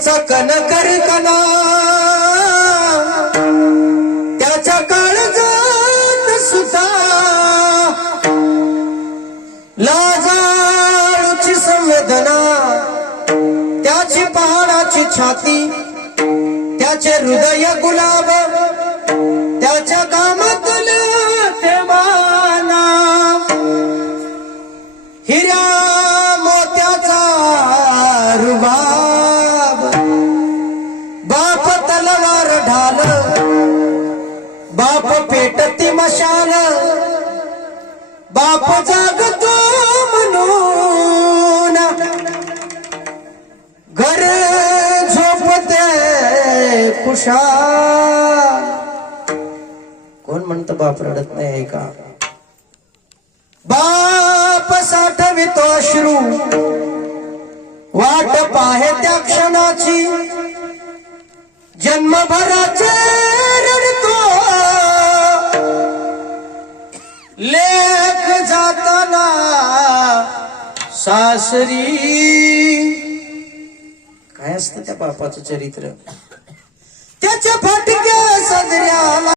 त्याचा कन कर त्याच्या काळजात सुद्धा. लाजाळूची संवेदना त्याची पहाडाची छाती त्याचे हृदय गुलाब. तलवार ढाल. बाप पेटती मशाल. बाप जागतो म्हणून. घर झोपते खुशाल कोण म्हणतं बाप रडत नाही का? बाप साठवितो अश्रू. जन्मभराचे रडतो. लेख जाताना सासरी. काय असतं त्या बापाचं चरित्र? त्याच्या फाटक्या सदऱ्याला